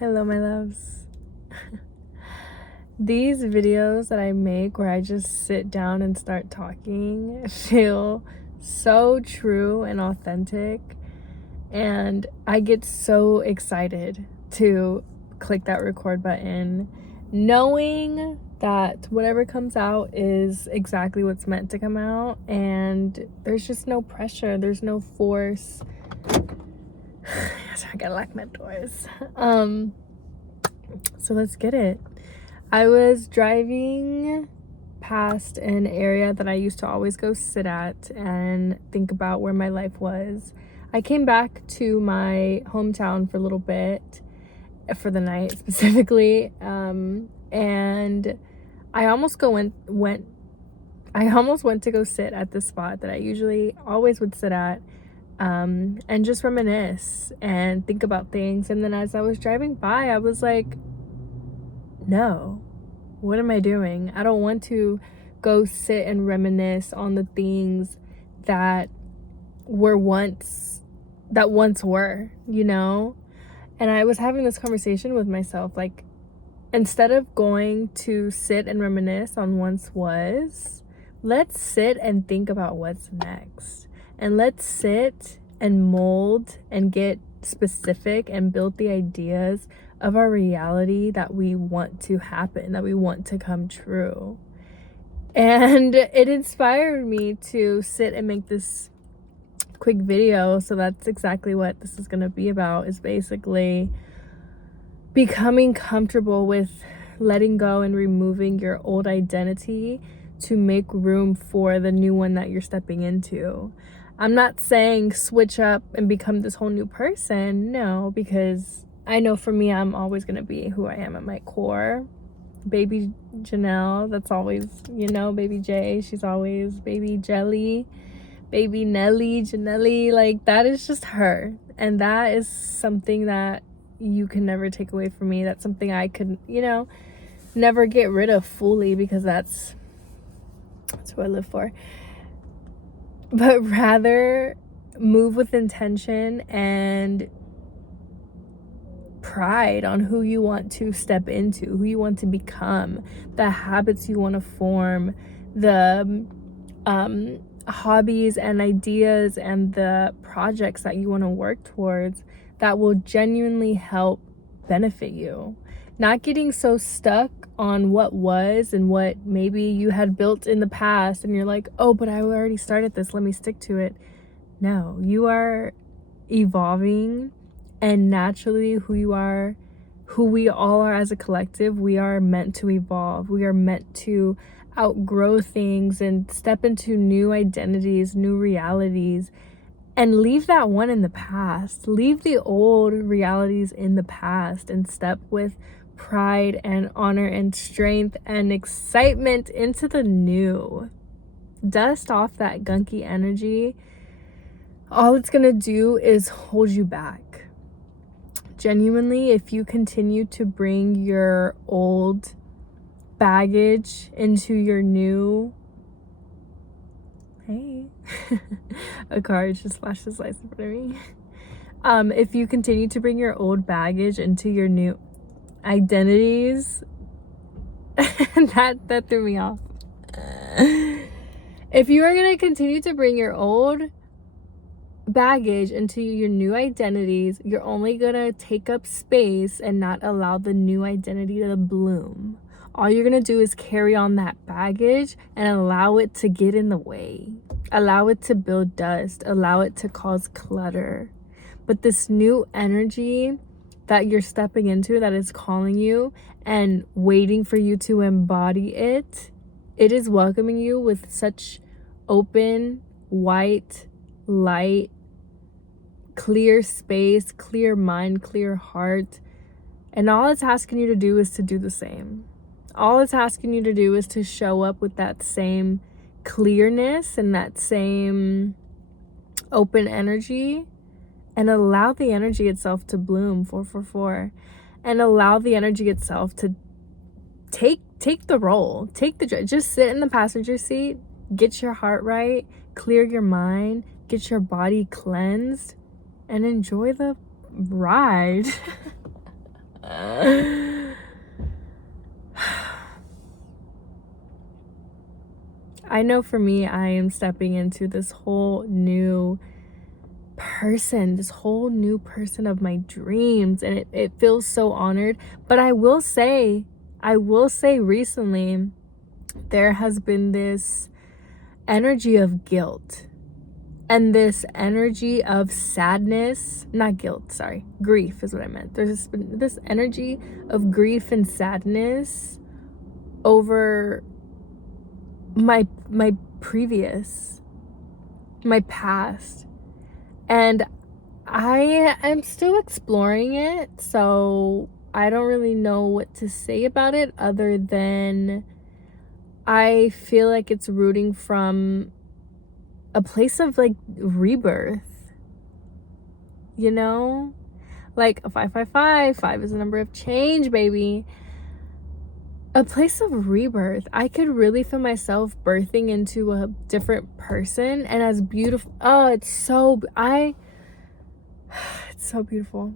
Hello, my loves. These videos that I make where I just sit down and start talking feel so true and authentic, and I get so excited to click that record button, knowing that whatever comes out is exactly what's meant to come out, and there's just no pressure, there's no force. I gotta lock my doors. So let's get it. I was driving past an area that I used to always go sit at and think about where my life was. I came back to my hometown for a little bit, for the night specifically, and I almost went to go sit at the spot that I usually always would sit at, and just reminisce and think about things. And then as I was driving by, I was like, no, what am I doing? I don't want to go sit and reminisce on the things that once were, And I was having this conversation with myself, like, instead of going to sit and reminisce on once was, let's sit and think about what's next. And let's sit and mold and get specific and build the ideas of our reality that we want to happen, that we want to come true. And it inspired me to sit and make this quick video. So that's exactly what this is going to be about, is basically becoming comfortable with letting go and removing your old identity to make room for the new one that you're stepping into. I'm not saying switch up and become this whole new person, no, because I know for me, I'm always going to be who I am at my core. Baby Janelle, that's always, Baby J, she's always Baby Jelly, Baby Nelly, Janelli, like that is just her. And that is something that you can never take away from me. That's something I could, never get rid of fully, because that's who I live for. But rather move with intention and pride on who you want to step into, who you want to become, the habits you want to form, the hobbies and ideas and the projects that you want to work towards that will genuinely help benefit you. Not getting so stuck on what was and what maybe you had built in the past and you're like, oh, but I already started this, let me stick to it. No, you are evolving, and naturally who you are, who we all are as a collective, we are meant to evolve. We are meant to outgrow things and step into new identities, new realities, and leave that one in the past. Leave the old realities in the past and step with pride and honor and strength and excitement into the new. Dust off that gunky energy. All it's gonna do is hold you back. Genuinely, if you continue to bring your old baggage into your new, hey, a car just flashed its lights in front of me. If you continue to bring your old baggage into your new identities, that threw me off. If you are gonna continue to bring your old baggage into your new identities, you're only gonna take up space and not allow the new identity to bloom. All you're gonna do is carry on that baggage and allow it to get in the way, allow it to build dust, allow it to cause clutter. But this new energy that you're stepping into, that is calling you and waiting for you to embody it, it is welcoming you with such open, white, light, clear space, clear mind, clear heart. And all it's asking you to do is to do the same. All it's asking you to do is to show up with that same clearness and that same open energy, and allow the energy itself to bloom. 444. And allow the energy itself to take the role, just sit in the passenger seat, get your heart right, clear your mind, get your body cleansed, and enjoy the ride. I know for me, I am stepping into this whole new person of my dreams, and it feels so honored. But I will say recently, there has been this energy of guilt and this energy of sadness, not guilt, sorry, grief is what I meant. There's been this energy of grief and sadness over my past, and I am still exploring it, so I don't really know what to say about it other than I feel like it's rooting from a place of like rebirth, you know? Like 555, 5 is a number of change, baby. A place of rebirth. I could really feel myself birthing into a different person, and as beautiful. Oh, it's so beautiful.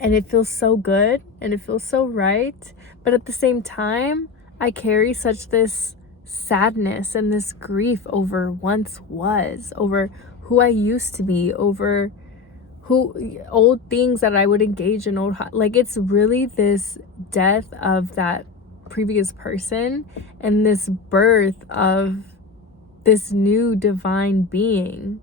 And it feels so good and it feels so right. But at the same time, I carry such this sadness and this grief over once was, over who I used to be, over old things that I would engage in, like it's really this death of that previous person and this birth of this new divine being.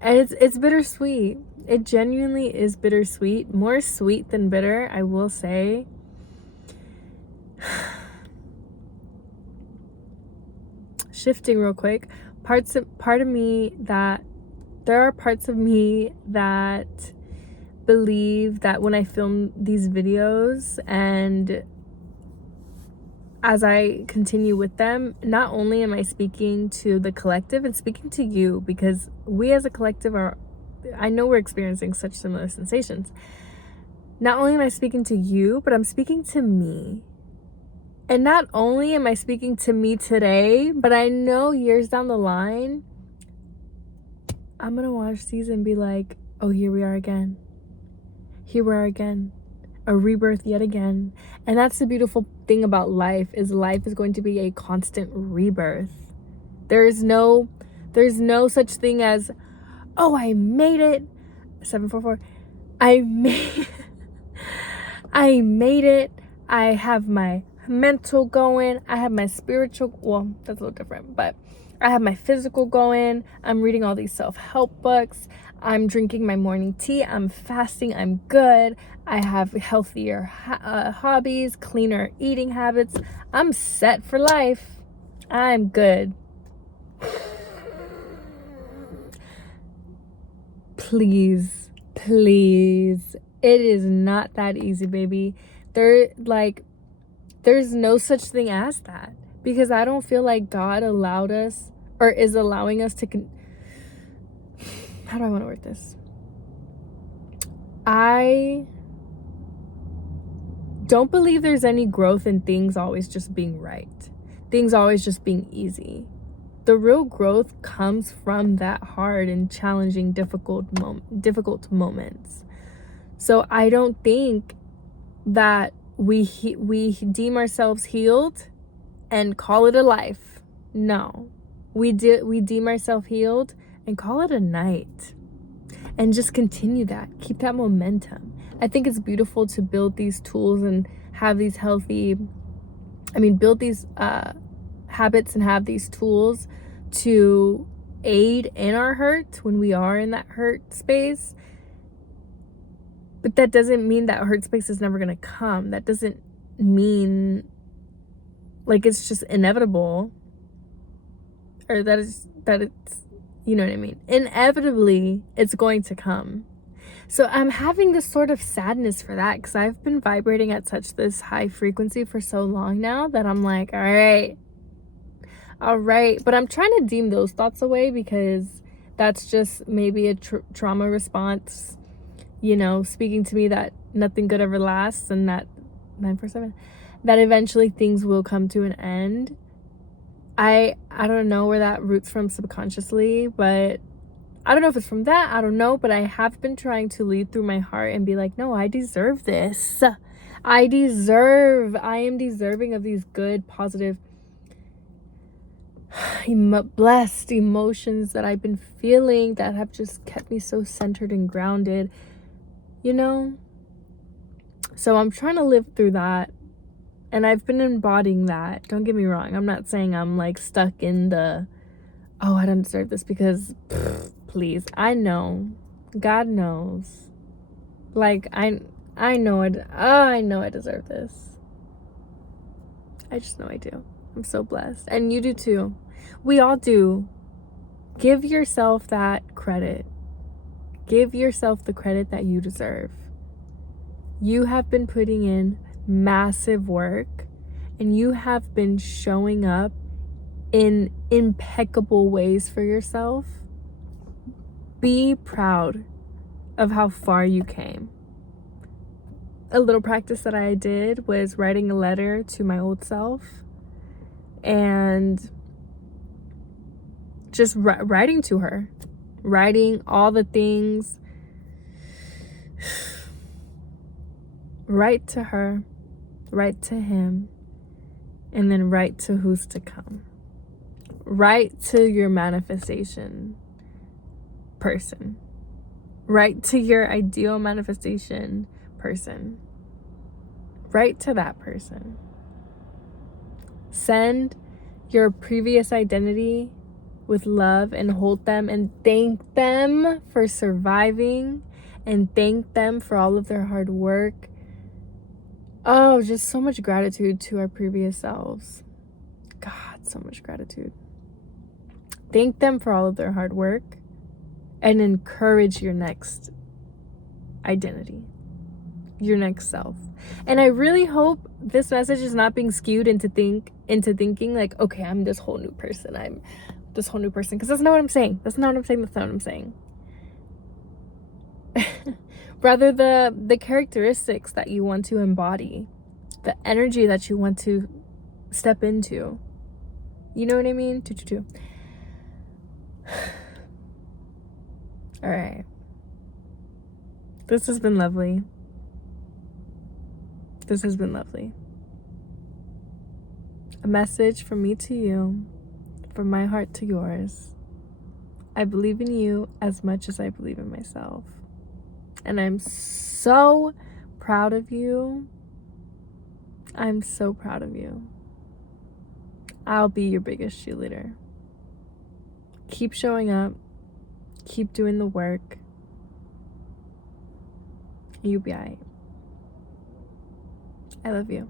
And it's bittersweet. It genuinely is bittersweet. More sweet than bitter, I will say. Shifting real quick. There are parts of me that believe that when I film these videos and as I continue with them, not only am I speaking to the collective and speaking to you, because we as a collective I know we're experiencing such similar sensations. Not only am I speaking to you, but I'm speaking to me. And not only am I speaking to me today, but I know years down the line, I'm gonna watch these and be like, oh, here we are again. Here we are again. A rebirth yet again. And that's the beautiful thing about life is going to be a constant rebirth. There's no such thing as, oh, I made it. 744. I made it. I have my mental going. I have my spiritual, well, that's a little different, but I have my physical going. I'm reading all these self-help books. I'm drinking my morning tea. I'm fasting. I'm good. I have healthier hobbies, cleaner eating habits. I'm set for life. I'm good. Please. It is not that easy, baby. There's no such thing as that, because I don't feel like God allowed us or is allowing us to how do I want to word this? I don't believe there's any growth in things always just being right, things always just being easy. The real growth comes from that hard and challenging, difficult moments. So I don't think that we deem ourselves healed and call it a life. No, we deem ourselves healed and call it a night, and just continue that, keep that momentum. I think it's beautiful to build these tools and have these build these habits and have these tools to aid in our hurt when we are in that hurt space. But that doesn't mean that hurt space is never going to come. That doesn't mean like it's just inevitable, or that it's, you know what I mean? Inevitably, it's going to come. So I'm having this sort of sadness for that, because I've been vibrating at such this high frequency for so long now that I'm like, all right. But I'm trying to deem those thoughts away, because that's just maybe a trauma response, speaking to me that nothing good ever lasts, and that 947, that eventually things will come to an end. I don't know where that roots from subconsciously, but I don't know if it's from that, I don't know, but I have been trying to lead through my heart and be like, no, I deserve this. I am deserving of these good, positive, blessed emotions that I've been feeling that have just kept me so centered and grounded, you know? So I'm trying to live through that, and I've been embodying that. Don't get me wrong. I'm not saying I'm like stuck in the, oh, I don't deserve this, because please, I know. God knows. Like, I know it. I know I deserve this. I just know I do. I'm so blessed. And you do too. We all do. Give yourself that credit. Give yourself the credit that you deserve. You have been putting in massive work, and you have been showing up in impeccable ways for yourself. Be proud of how far you came. A little practice that I did was writing a letter to my old self, and just writing to her, writing all the things. Write to her, write to him, and then write to who's to come. Write to your manifestation person. Write to your ideal manifestation person. Write to that person. Send your previous identity with love and hold them and thank them for surviving, and thank them for all of their hard work. Oh, just so much gratitude to our previous selves. God, so much gratitude. Thank them for all of their hard work, and encourage your next identity, your next self. And I really hope this message is not being skewed into thinking like, okay, I'm this whole new person. I'm this whole new person. Because that's not what I'm saying. That's not what I'm saying. Rather, the characteristics that you want to embody, the energy that you want to step into. You know what I mean? All right. This has been lovely. This has been lovely. A message from me to you, from my heart to yours. I believe in you as much as I believe in myself. And I'm so proud of you. I'm so proud of you. I'll be your biggest cheerleader. Keep showing up. Keep doing the work. You'll be alright. I love you.